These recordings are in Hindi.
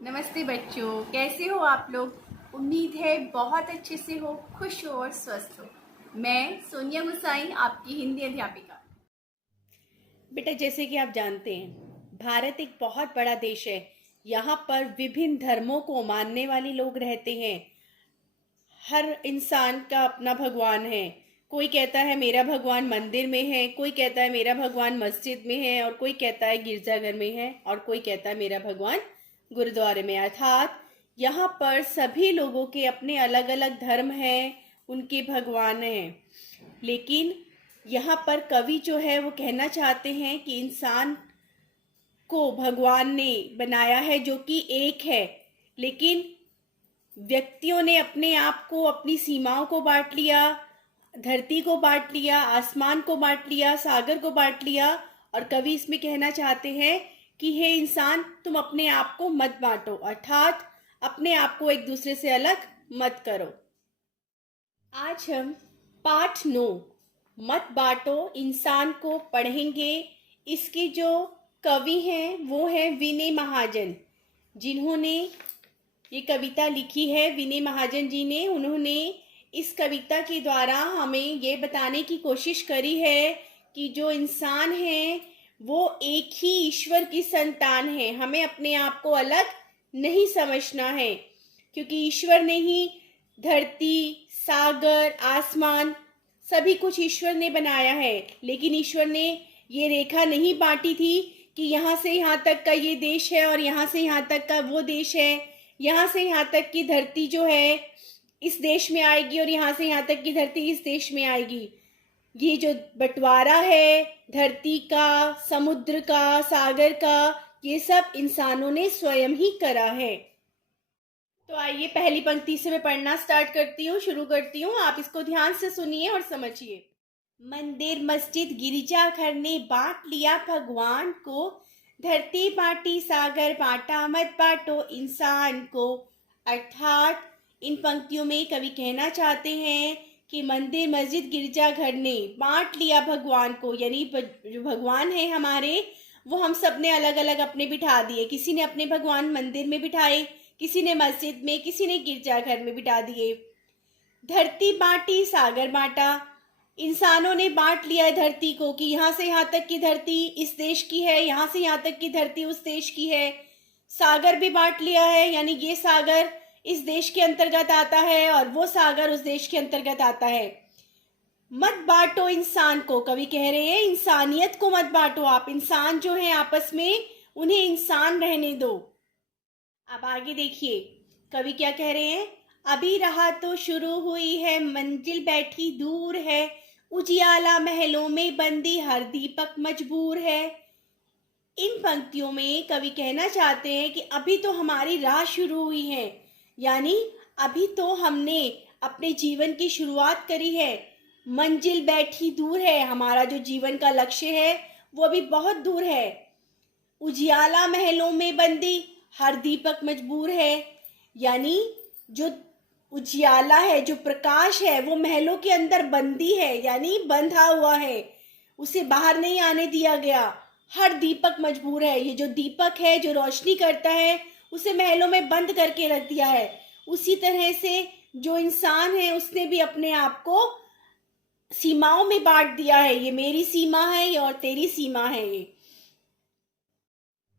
नमस्ते बच्चों, कैसे हो आप लोग। उम्मीद है बहुत अच्छे से हो, खुश हो और स्वस्थ हो। मैं सोनिया गुसाई, आपकी हिंदी अध्यापिका। बेटा, जैसे कि आप जानते हैं, भारत एक बहुत बड़ा देश है। यहाँ पर विभिन्न धर्मों को मानने वाले लोग रहते हैं। हर इंसान का अपना भगवान है। कोई कहता है मेरा भगवान मंदिर में है, कोई कहता है मेरा भगवान मस्जिद में है, और कोई कहता है गिरजाघर में है, और कोई कहता है मेरा भगवान गुरुद्वारे में। अर्थात यहाँ पर सभी लोगों के अपने अलग अलग धर्म हैं, उनके भगवान हैं। लेकिन यहाँ पर कवि जो है वो कहना चाहते हैं कि इंसान को भगवान ने बनाया है जो कि एक है, लेकिन व्यक्तियों ने अपने आप को, अपनी सीमाओं को बांट लिया। धरती को बांट लिया, आसमान को बांट लिया, सागर को बांट लिया। और कवि इसमें कहना चाहते हैं कि हे इंसान, तुम अपने आप को मत बांटो, अर्थात अपने आप को एक दूसरे से अलग मत करो। आज हम पाठ 9 मत बांटो इंसान को पढ़ेंगे। इसके जो कवि हैं वो हैं विनय महाजन, जिन्होंने ये कविता लिखी है। विनय महाजन जी ने, उन्होंने इस कविता के द्वारा हमें ये बताने की कोशिश करी है कि जो इंसान है वो एक ही ईश्वर की संतान है। हमें अपने आप को अलग नहीं समझना है, क्योंकि ईश्वर ने ही धरती, सागर, आसमान, सभी कुछ ईश्वर ने बनाया है। लेकिन ईश्वर ने ये रेखा नहीं बांटी थी कि यहाँ से यहाँ तक का ये देश है और यहाँ से यहाँ तक का वो देश है। यहाँ से यहाँ तक की धरती जो है इस देश में आएगी और यहाँ से यहाँ तक की धरती इस देश में आएगी। ये जो बंटवारा है धरती का, समुद्र का, सागर का, ये सब इंसानों ने स्वयं ही करा है। तो आइए पहली पंक्ति से मैं पढ़ना शुरू करती हूँ। आप इसको ध्यान से सुनिए और समझिए। मंदिर, मस्जिद, गिरजाघर ने बांट लिया भगवान को, धरती बांटी, सागर बांटा, मत बांटो इंसान को। अर्थात इन पंक्तियों में कवि कहना चाहते हैं कि मंदिर, मस्जिद, गिरजाघर ने बांट लिया भगवान को, यानी जो भगवान है हमारे, वो हम सब ने अलग अलग अपने बिठा दिए। किसी ने अपने भगवान मंदिर में बिठाए, किसी ने मस्जिद में, किसी ने गिरजाघर में बिठा दिए। धरती बांटी, सागर बांटा, इंसानों ने बांट लिया है धरती को कि यहाँ से यहाँ तक की धरती इस देश की है, यहाँ से यहाँ तक की धरती उस देश की है। सागर भी बांट लिया है, यानी ये सागर इस देश के अंतर्गत आता है और वो सागर उस देश के अंतर्गत आता है। मत बांटो इंसान को, कवि कह रहे हैं इंसानियत को मत बांटो। आप इंसान जो है आपस में, उन्हें इंसान रहने दो। अब आगे देखिए कवि क्या कह रहे हैं। अभी राह तो शुरू हुई है, मंजिल बैठी दूर है, उजियाला महलों में बंदी, हर दीपक मजबूर है। इन पंक्तियों में कवि कहना चाहते हैं कि अभी तो हमारी राह शुरू हुई है, यानी अभी तो हमने अपने जीवन की शुरुआत करी है। मंजिल बैठी दूर है, हमारा जो जीवन का लक्ष्य है वो अभी बहुत दूर है। उजियाला महलों में बंदी, हर दीपक मजबूर है, यानी जो उजियाला है, जो प्रकाश है, वो महलों के अंदर बंदी है, यानी बंधा हुआ है, उसे बाहर नहीं आने दिया गया। हर दीपक मजबूर है, ये जो दीपक है जो रोशनी करता है उसे महलों में बंद करके रख दिया है। उसी तरह से जो इंसान है उसने भी अपने आप को सीमाओं में बांट दिया है। ये मेरी सीमा है, ये और तेरी सीमा है। ये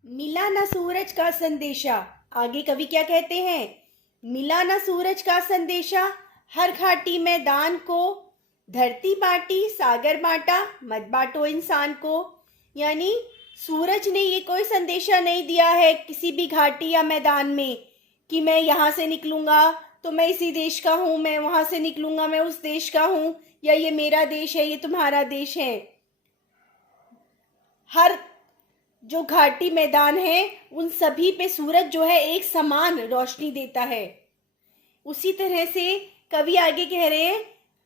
मिला ना सूरज का संदेशा, आगे कवि क्या कहते हैं। मिला ना सूरज का संदेशा, हर घाटी मैदान को, धरती बांटी, सागर बांटा, मत बांटो इंसान को। यानी सूरज ने ये कोई संदेशा नहीं दिया है किसी भी घाटी या मैदान में कि मैं यहाँ से निकलूंगा तो मैं इसी देश का हूँ, मैं वहां से निकलूंगा मैं उस देश का हूँ, या ये मेरा देश है, ये तुम्हारा देश है। हर जो घाटी मैदान है उन सभी पे सूरज जो है एक समान रोशनी देता है। उसी तरह से कवि आगे कह रहे हैं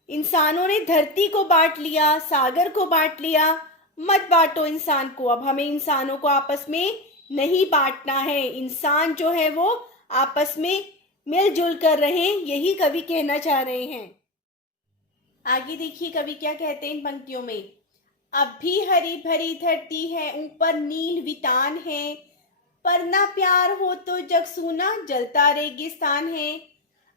इंसानों ने धरती को बांट लिया, सागर को बांट लिया, मत बांटो इंसान को। अब हमें इंसानों को आपस में नहीं बांटना है, इंसान जो है वो आपस में मिलजुल कर रहे, यही कवि कहना चाह रहे हैं। आगे देखिए कवि क्या कहते हैं इन पंक्तियों में। अब भी हरी भरी धरती है, ऊपर नील वितान है, पर ना प्यार हो तो जग सूना जलता रेगिस्तान है।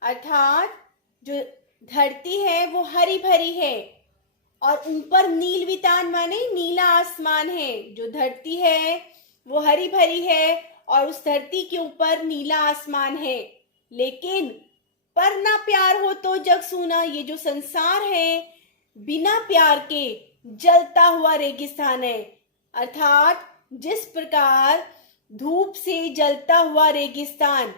अर्थात जो धरती है वो हरी भरी है और ऊपर नील वितान माने नीला आसमान है। जो धरती है वो हरी भरी है और उस धरती के ऊपर नीला आसमान है। लेकिन पर ना प्यार हो तो जग सूना, ये जो संसार है बिना प्यार के जलता हुआ रेगिस्तान है। अर्थात जिस प्रकार धूप से जलता हुआ रेगिस्तान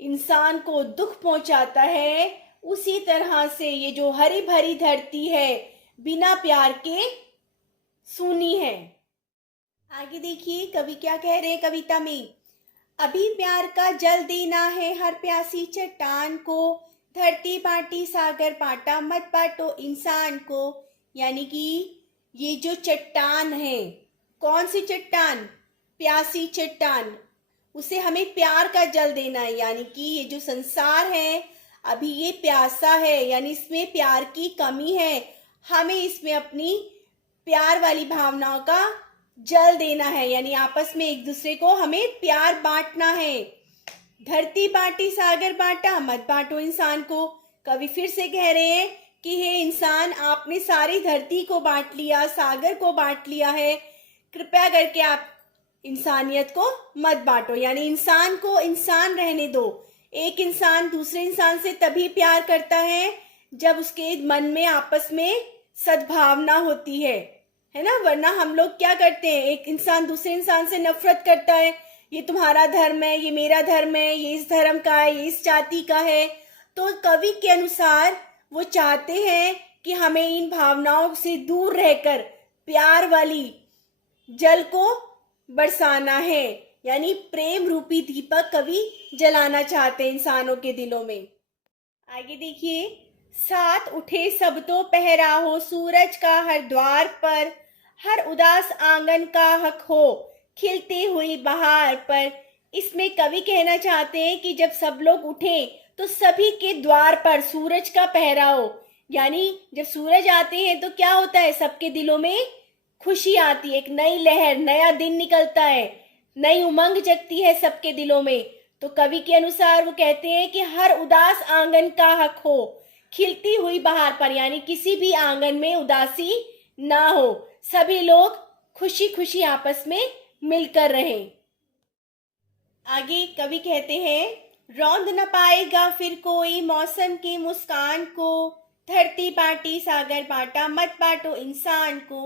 इंसान को दुख पहुंचाता है, उसी तरह से ये जो हरी भरी धरती है बिना प्यार के सूनी है। आगे देखिए कवि क्या कह रहे हैं कविता में। अभी प्यार का जल देना है हर प्यासी चट्टान को, धरती बांटी सागर बांटा मत बांटो इंसान को। यानी कि ये जो चट्टान है, कौन सी चट्टान? प्यासी चट्टान, उसे हमें प्यार का जल देना है। यानी कि ये जो संसार है अभी ये प्यासा है, यानी इसमें प्यार की कमी है। हमें इसमें अपनी प्यार वाली भावनाओं का जल देना है, यानी आपस में एक दूसरे को हमें प्यार बांटना है। धरती बांटी सागर बांटा मत बांटो इंसान को। कवि फिर से कह रहे हैं कि हे इंसान, आपने सारी धरती को बांट लिया, सागर को बांट लिया है, कृपया करके आप इंसानियत को मत बांटो, यानी इंसान को इंसान रहने दो। एक इंसान दूसरे इंसान से तभी प्यार करता है जब उसके मन में आपस में सद्भावना होती है ना। वरना हम लोग क्या करते हैं, एक इंसान दूसरे इंसान से नफरत करता है, ये तुम्हारा धर्म है, ये मेरा धर्म है, ये इस धर्म का है, ये इस जाति का है। तो कवि के अनुसार वो चाहते हैं कि हमें इन भावनाओं से दूर रहकर प्यार वाली जल को बरसाना है, यानी प्रेम रूपी दीपक कवि जलाना चाहते हैं इंसानों के दिलों में। आगे देखिए, साथ उठे सब तो पहरा हो सूरज का हर द्वार पर, हर उदास आंगन का हक हो खिलती हुई बहार पर। इसमें कवि कहना चाहते हैं कि जब सब लोग उठे तो सभी के द्वार पर सूरज का पहरा हो। यानी जब सूरज आते हैं तो क्या होता है, सबके दिलों में खुशी आती है, एक नई लहर, नया दिन निकलता है, नई उमंग जगती है सबके दिलों में। तो कवि के अनुसार वो कहते हैं कि हर उदास आंगन का हक हो खिलती हुई बहार पर, यानी किसी भी आंगन में उदासी ना हो, सभी लोग खुशी खुशी आपस में मिलकर रहें। आगे कवि कहते हैं, रौंद न पाएगा फिर कोई मौसम की मुस्कान को, धरती बांटी सागर बांटा मत बांटो इंसान को।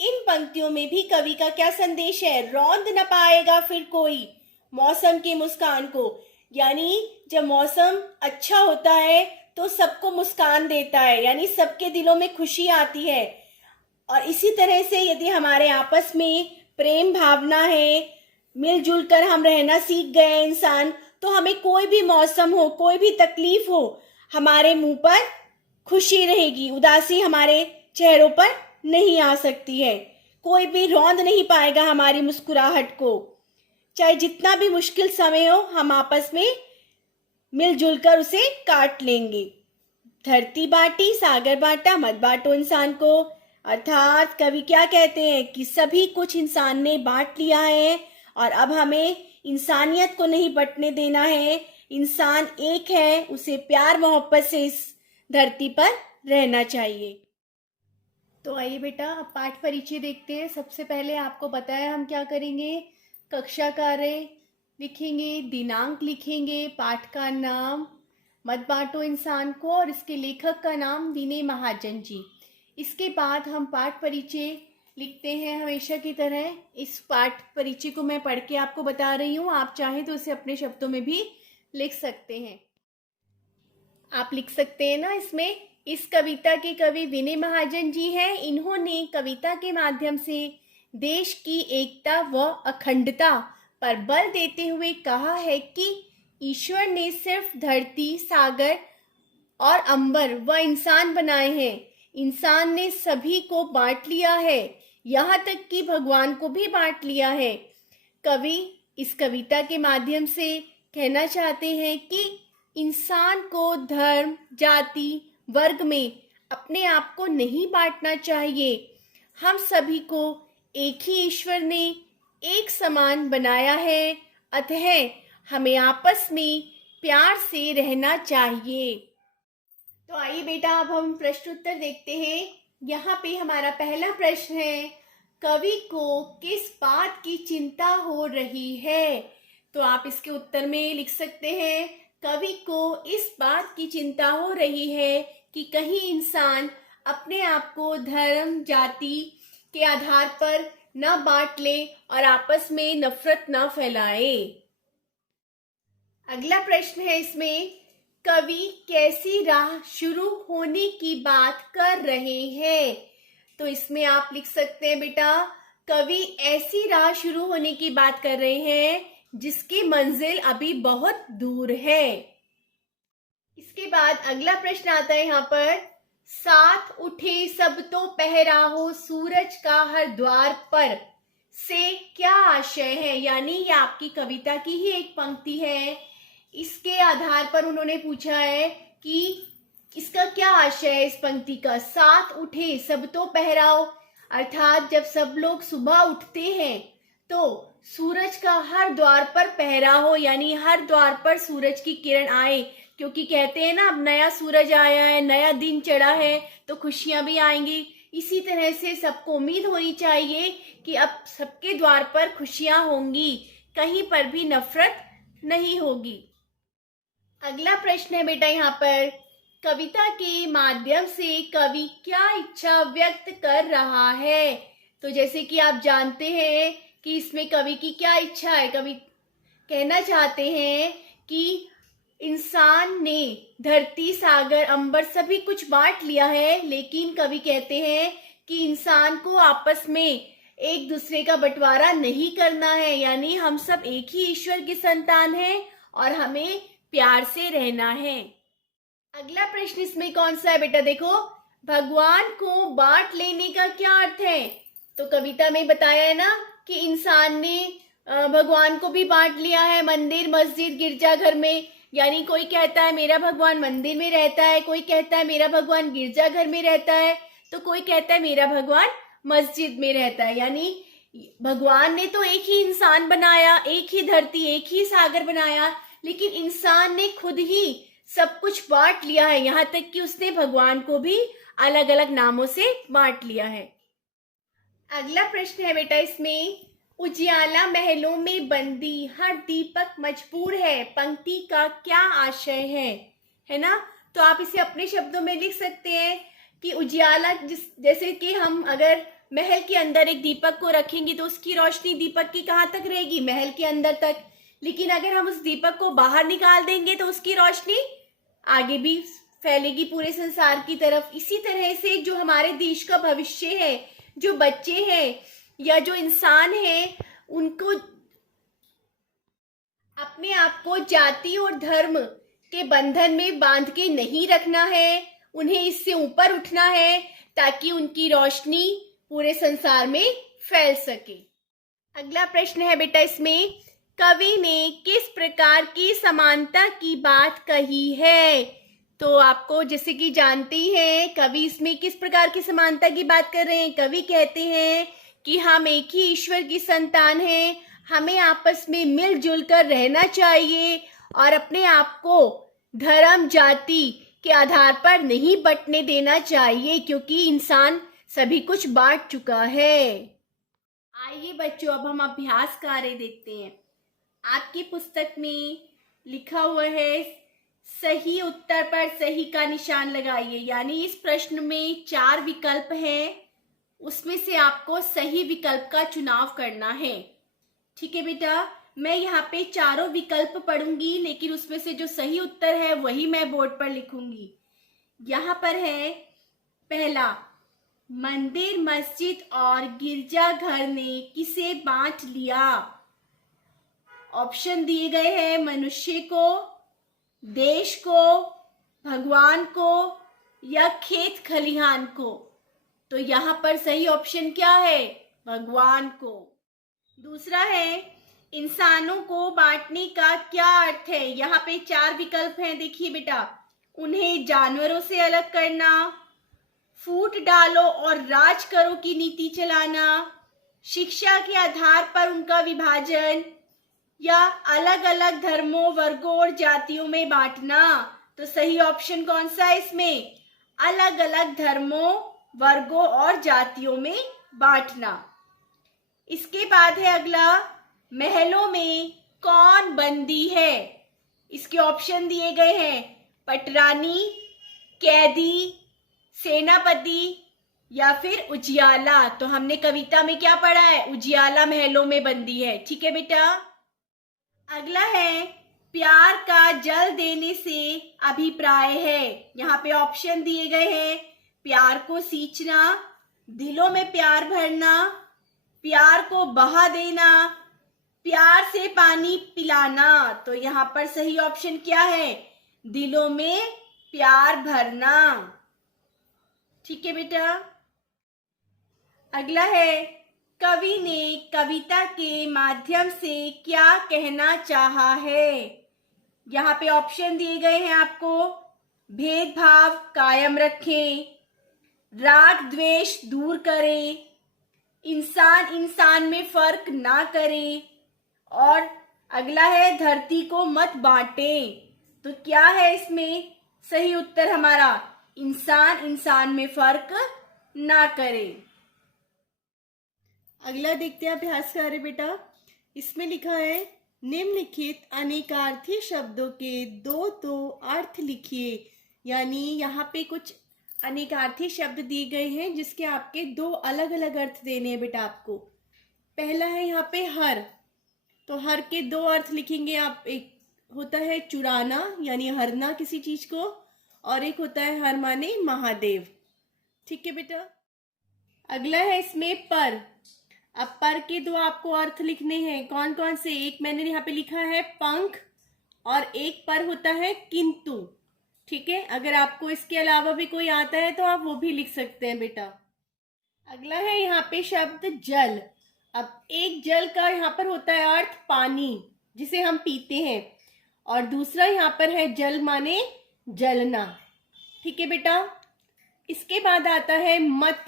इन पंक्तियों में भी कवि का क्या संदेश है, रौंद न पाएगा फिर कोई मौसम की मुस्कान को। यानी जब मौसम अच्छा होता है तो सबको मुस्कान देता है, यानी सबके दिलों में खुशी आती है। और इसी तरह से यदि हमारे आपस में प्रेम भावना है, मिलजुल कर हम रहना सीख गए इंसान, तो हमें कोई भी मौसम हो, कोई भी तकलीफ हो, हमारे मुंह पर खुशी रहेगी, उदासी हमारे चेहरों पर नहीं आ सकती है। कोई भी रौंद नहीं पाएगा हमारी मुस्कुराहट को। चाहे जितना भी मुश्किल समय हो, हम आपस में मिलजुल कर उसे काट लेंगे। धरती बांटी सागर बांटा मत बांटो इंसान को। अर्थात कवि क्या कहते हैं कि सभी कुछ इंसान ने बांट लिया है और अब हमें इंसानियत को नहीं बंटने देना है। इंसान एक है, उसे प्यार मोहब्बत से इस धरती पर रहना चाहिए। तो आइए बेटा, अब पाठ परिचय देखते हैं। सबसे पहले आपको बताया हम क्या करेंगे, कक्षा कार्य लिखेंगे, दिनांक लिखेंगे, पाठ का नाम मत बांटो इंसान को और इसके लेखक का नाम विनय महाजन जी। इसके बाद हम पाठ परिचय लिखते हैं हमेशा की तरह। इस पाठ परिचय को मैं पढ़ के आपको बता रही हूँ, आप चाहें तो इसे अपने शब्दों में भी लिख सकते हैं। आप लिख सकते हैं ना इसमें, इस कविता के कवि विनय महाजन जी हैं। इन्होंने कविता के माध्यम से देश की एकता व अखंडता पर बल देते हुए कहा है कि ईश्वर ने सिर्फ धरती, सागर और अंबर व इंसान बनाए हैं। इंसान ने सभी को बांट लिया है, यहाँ तक कि भगवान को भी बांट लिया है। कवि इस कविता के माध्यम से कहना चाहते हैं कि इंसान को धर्म, जाति, वर्ग में अपने आप को नहीं बांटना चाहिए। हम सभी को एक ही ईश्वर ने एक समान बनाया है, अतः हमें आपस में प्यार से रहना चाहिए। तो आइए बेटा, अब हम प्रश्न उत्तर देखते हैं। यहाँ पे हमारा पहला प्रश्न है, कवि को किस बात की चिंता हो रही है? तो आप इसके उत्तर में लिख सकते हैं, कवि को इस बात की चिंता हो रही है कि कहीं इंसान अपने आप को धर्म जाति के आधार पर न बांट ले और आपस में नफरत न फैलाए। अगला प्रश्न है इसमें, कवि कैसी राह शुरू होने की बात कर रहे हैं? तो इसमें आप लिख सकते हैं बेटा, कवि ऐसी राह शुरू होने की बात कर रहे हैं जिसकी मंजिल अभी बहुत दूर है। इसके बाद अगला प्रश्न आता है यहाँ पर, साथ उठे सब तो पहराहो सूरज का हर द्वार पर से क्या आशय है? यानी ये आपकी कविता की ही एक पंक्ति है। इसके आधार पर उन्होंने पूछा है कि इसका क्या आशय है इस पंक्ति का। साथ उठे सब तो पहराओ, अर्थात जब सब लोग सुबह उठते हैं तो सूरज का हर द्वार पर पहराओ, यानी हर द्वार पर सूरज की किरण आए, क्योंकि कहते हैं ना, अब नया सूरज आया है, नया दिन चढ़ा है तो खुशियां भी आएंगी। इसी तरह से सबको उम्मीद होनी चाहिए कि अब सबके द्वार पर खुशियां होंगी, कहीं पर भी नफरत नहीं होगी। अगला प्रश्न है बेटा यहाँ पर, कविता के माध्यम से कवि क्या इच्छा व्यक्त कर रहा है? तो जैसे कि आप जानते हैं कि इसमें कवि की क्या इच्छा है। कवि कहना चाहते हैं कि इंसान ने धरती सागर अंबर सभी कुछ बांट लिया है, लेकिन कवि कहते हैं कि इंसान को आपस में एक दूसरे का बंटवारा नहीं करना है, यानी हम सब एक ही ईश्वर की संतान हैं और हमें प्यार से रहना है। अगला प्रश्न इसमें कौन सा है बेटा? देखो, भगवान को बांट लेने का क्या अर्थ है? तो कविता में बताया है ना कि इंसान ने भगवान को भी बांट लिया है मंदिर मस्जिद गिरजाघर में, यानी कोई कहता है मेरा भगवान मंदिर में रहता है, कोई कहता है मेरा भगवान गिरजाघर में रहता है, तो कोई कहता है मेरा भगवान मस्जिद में रहता है। यानी भगवान ने तो एक ही इंसान बनाया, एक ही धरती, एक ही सागर बनाया, लेकिन इंसान ने खुद ही सब कुछ बांट लिया है, यहाँ तक कि उसने भगवान को भी अलग अलग नामों से बांट लिया है। अगला प्रश्न है बेटा इसमें, उजियाला महलों में बंदी हर दीपक मजबूर है, पंक्ति का क्या आशय है ना? तो आप इसे अपने शब्दों में लिख सकते हैं कि उजियाला जैसे कि हम अगर महल के अंदर एक दीपक को रखेंगे तो उसकी रोशनी दीपक की कहाँ तक रहेगी? महल के अंदर तक। लेकिन अगर हम उस दीपक को बाहर निकाल देंगे तो उसकी रोशनी आगे भी फैलेगी पूरे संसार की तरफ। इसी तरह से जो हमारे देश का भविष्य है, जो बच्चे हैं या जो इंसान है, उनको अपने आप को जाति और धर्म के बंधन में बांध के नहीं रखना है, उन्हें इससे ऊपर उठना है ताकि उनकी रोशनी पूरे संसार में फैल सके। अगला प्रश्न है बेटा इसमें, कवि ने किस प्रकार की समानता की बात कही है? तो आपको जैसे कि जानते ही हैं, कवि इसमें किस प्रकार की समानता की बात कर रहे हैं। कवि कहते हैं कि हम एक ही ईश्वर की संतान हैं, हमें आपस में मिलजुल कर रहना चाहिए और अपने आप को धर्म जाति के आधार पर नहीं बंटने देना चाहिए, क्योंकि इंसान सभी कुछ बांट चुका है। आइए बच्चों, अब हम अभ्यास कार्य देखते हैं। आपकी पुस्तक में लिखा हुआ है, सही उत्तर पर सही का निशान लगाइए। यानी इस प्रश्न में 4 विकल्प हैं, उसमें से आपको सही विकल्प का चुनाव करना है। ठीक है बेटा, मैं यहाँ पे चारों विकल्प पढ़ूंगी, लेकिन उसमें से जो सही उत्तर है वही मैं बोर्ड पर लिखूंगी। यहाँ पर है पहला, मंदिर मस्जिद और गिरजाघर ने किसे बांट लिया? ऑप्शन दिए गए हैं, मनुष्य को, देश को, भगवान को या खेत खलिहान को। तो यहाँ पर सही ऑप्शन क्या है? भगवान को। दूसरा है, इंसानों को बांटने का क्या अर्थ है? यहाँ पे 4 विकल्प हैं, देखिए बेटा, उन्हें जानवरों से अलग करना, फूट डालो और राज करो की नीति चलाना, शिक्षा के आधार पर उनका विभाजन या अलग अलग धर्मों, वर्गों और जातियों में बांटना। तो सही ऑप्शन कौन सा है इसमें? अलग अलग धर्मों, वर्गों और जातियों में बांटना। इसके बाद है अगला, महलों में कौन बंदी है? इसके ऑप्शन दिए गए हैं, पटरानी, कैदी, सेनापति या फिर उजियाला। तो हमने कविता में क्या पढ़ा है? उजियाला महलों में बंदी है। ठीक है बेटा। अगला है, प्यार का जल देने से अभिप्राय है। यहाँ पे ऑप्शन दिए गए हैं, प्यार को सींचना, दिलों में प्यार भरना, प्यार को बहा देना, प्यार से पानी पिलाना। तो यहाँ पर सही ऑप्शन क्या है? दिलों में प्यार भरना। ठीक है बेटा। अगला है, कवि ने कविता के माध्यम से क्या कहना चाहा है? यहाँ पे ऑप्शन दिए गए हैं आपको, भेदभाव कायम रखें, राग द्वेष दूर करें, इंसान इंसान में फर्क ना करें, और अगला है, धरती को मत बांटें। तो क्या है इसमें सही उत्तर हमारा? इंसान इंसान में फर्क ना करे। अगला देखते हैं अभ्यास कार्य बेटा। इसमें लिखा है, निम्नलिखित अनेकार्थी शब्दों के दो अर्थ लिखिए। यानी यहाँ पे कुछ अनेकार्थी शब्द दिए गए हैं जिसके आपके दो अलग अलग अर्थ देने हैं बेटा आपको। पहला है यहाँ पे हर, तो हर के दो अर्थ लिखेंगे आप। एक होता है चुराना यानी हरना किसी चीज को, और एक होता है हर माने महादेव। ठीक है बेटा। अगला है इसमें पर। अब पर के दो आपको अर्थ लिखने हैं। कौन कौन से? एक मैंने यहाँ पे लिखा है पंख, और एक पर होता है किंतु। ठीक है, अगर आपको इसके अलावा भी कोई आता है तो आप वो भी लिख सकते हैं बेटा। अगला है यहाँ पे शब्द जल। अब एक जल का यहाँ पर होता है अर्थ पानी जिसे हम पीते हैं, और दूसरा यहाँ पर है जल माने जलना। ठीक है बेटा। इसके बाद आता है मत।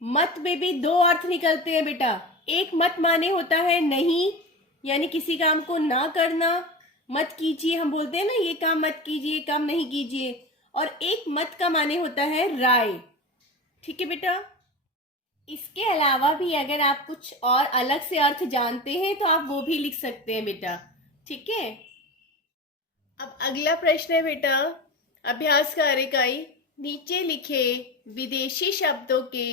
मत में भी दो अर्थ निकलते हैं बेटा। एक मत माने होता है नहीं, यानी किसी काम को ना करना, मत कीजिए, हम बोलते हैं ना ये काम मत कीजिए, काम नहीं कीजिए। और एक मत का माने होता है राय। ठीक है बेटा। इसके अलावा भी अगर आप कुछ और अलग से अर्थ जानते हैं तो आप वो भी लिख सकते हैं बेटा। ठीक है। अब अगला प्रश्न है बेटा, अभ्यास कार्य इकाई, नीचे लिखे विदेशी शब्दों के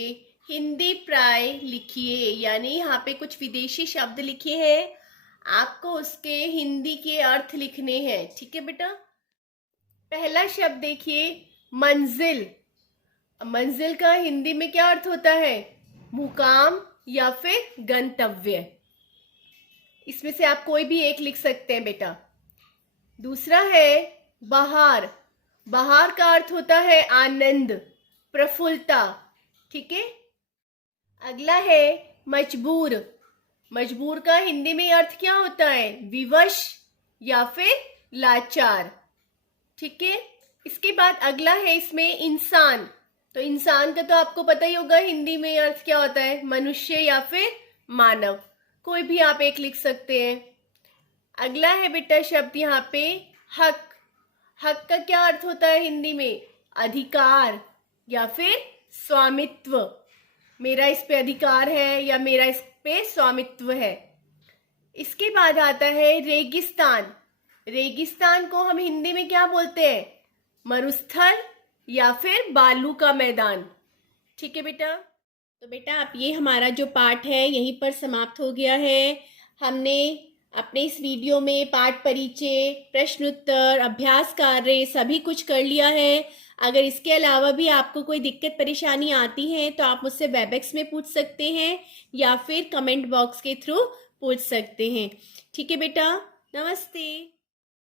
हिंदी प्राय लिखिए। यानी यहाँ पे कुछ विदेशी शब्द लिखे हैं, आपको उसके हिंदी के अर्थ लिखने हैं। ठीक है बेटा। पहला शब्द देखिए, मंजिल। मंजिल का हिंदी में क्या अर्थ होता है? मुकाम या फिर गंतव्य। इसमें से आप कोई भी एक लिख सकते हैं बेटा। दूसरा है बहार। बहार का अर्थ होता है आनंद, प्रफुल्लता। ठीक है। अगला है मजबूर। मजबूर का हिंदी में अर्थ क्या होता है? विवश या फिर लाचार। ठीक है। इसके बाद अगला है इसमें इंसान। तो इंसान का तो आपको पता ही होगा हिंदी में अर्थ क्या होता है? मनुष्य या फिर मानव। कोई भी आप एक लिख सकते हैं। अगला है बेटा शब्द यहाँ पे हक। हक का क्या अर्थ होता है हिंदी में? अधिकार या फिर स्वामित्व। मेरा इस पे अधिकार है या मेरा इस पे स्वामित्व है। इसके बाद आता है रेगिस्तान। रेगिस्तान को हम हिंदी में क्या बोलते हैं? मरुस्थल या फिर बालू का मैदान। ठीक है बेटा। तो बेटा आप ये हमारा जो पाठ है यहीं पर समाप्त हो गया है। हमने अपने इस वीडियो में पाठ परिचय, प्रश्न उत्तर, अभ्यास कार्य सभी कुछ कर लिया है। अगर इसके अलावा भी आपको कोई दिक्कत परेशानी आती है तो आप मुझसे वेबएक्स में पूछ सकते हैं या फिर कमेंट बॉक्स के थ्रू पूछ सकते हैं। ठीक है बेटा, नमस्ते।